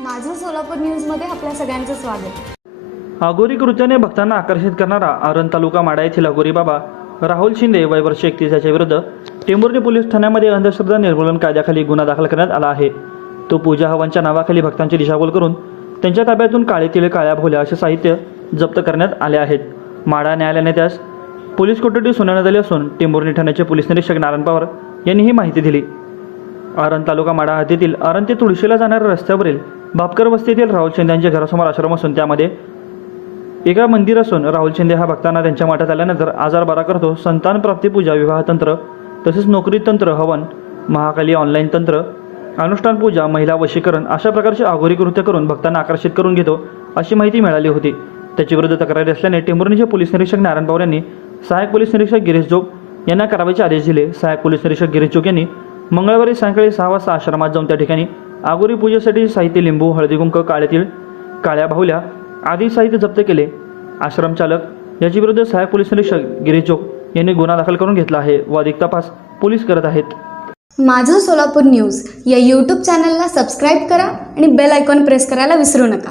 माझं सोलापूर न्यूजमध्ये आपल्या सगळ्यांचं स्वागत. अगोरी कृत्याने भक्तांना आकर्षित करणारा आरण तालुका माडा येथील अघोरी बाबा राहुल शिंदे वय वर्ष एकतीस याच्या विरुद्ध टेंभुर्णी पोलीस ठाण्यामध्ये अंधश्रद्धा निर्मूलन कायद्याखाली गुन्हा दाखल करण्यात आला आहे. तो पूजा हवनच्या नावाखाली भक्तांची दिशाभूल करून त्यांच्या ताब्यातून काळे तिळे काळ्या भोल्या असे साहित्य जप्त करण्यात आले आहेत. माडा न्यायालयाने त्यास पोलीस कोठडी सुनावण्यात आली असून टेंभुर्णी ठाण्याचे पोलीस निरीक्षक नारायण पवार यांनी ही माहिती दिली. आरण तालुका माडा हद्दीतील आरण ते तुळशीला जाणाऱ्या रस्त्यावरील भापकर वस्तीतील राहुल शिंदे यांच्या घरासमोर आश्रम असून त्यामध्ये एका मंदिर असून राहुल शिंदे हा भक्तांना त्यांच्या मठात आल्यानंतर आजार बरा करतो. संतान प्राप्ती पूजा विवाह तंत्र तसेच नोकरी तंत्र हवन महाकाली ऑनलाईन तंत्र अनुष्ठान पूजा महिला वशीकरण अशा प्रकारचे आघोरी कृत्य करून भक्तांना आकर्षित करून घेतो अशी माहिती मिळाली होती. त्याच्याविरुद्ध तक्रारी असल्याने टेंभुर्णीचे पोलीस निरीक्षक नारायण पवार यांनी सहाय्यक पोलीस निरीक्षक गिरीश जोग यांना कारवाईचे आदेश दिले. सहाय्यक पोलीस निरीक्षक गिरीश जोग यांनी मंगळवारी सायंकाळी सहा वाजता आश्रमात जाऊन त्या ठिकाणी आगोरी पूजेसाठी साहित्य लिंबू हळदीकुंक काळे तीळ काळ्या बाहुल्या आदी साहित्य जप्त केले. आश्रम चालक याची विरुद्ध सहाय्यक पोलीस निरीक्षक गिरीश जोग यांनी गुन्हा दाखल करून घेतला आहे व अधिक तपास पोलीस करत आहेत. माझं सोलापूर न्यूज या यूट्यूब चॅनलला सबस्क्राईब करा आणि बेल आयकॉन प्रेस करायला विसरू नका.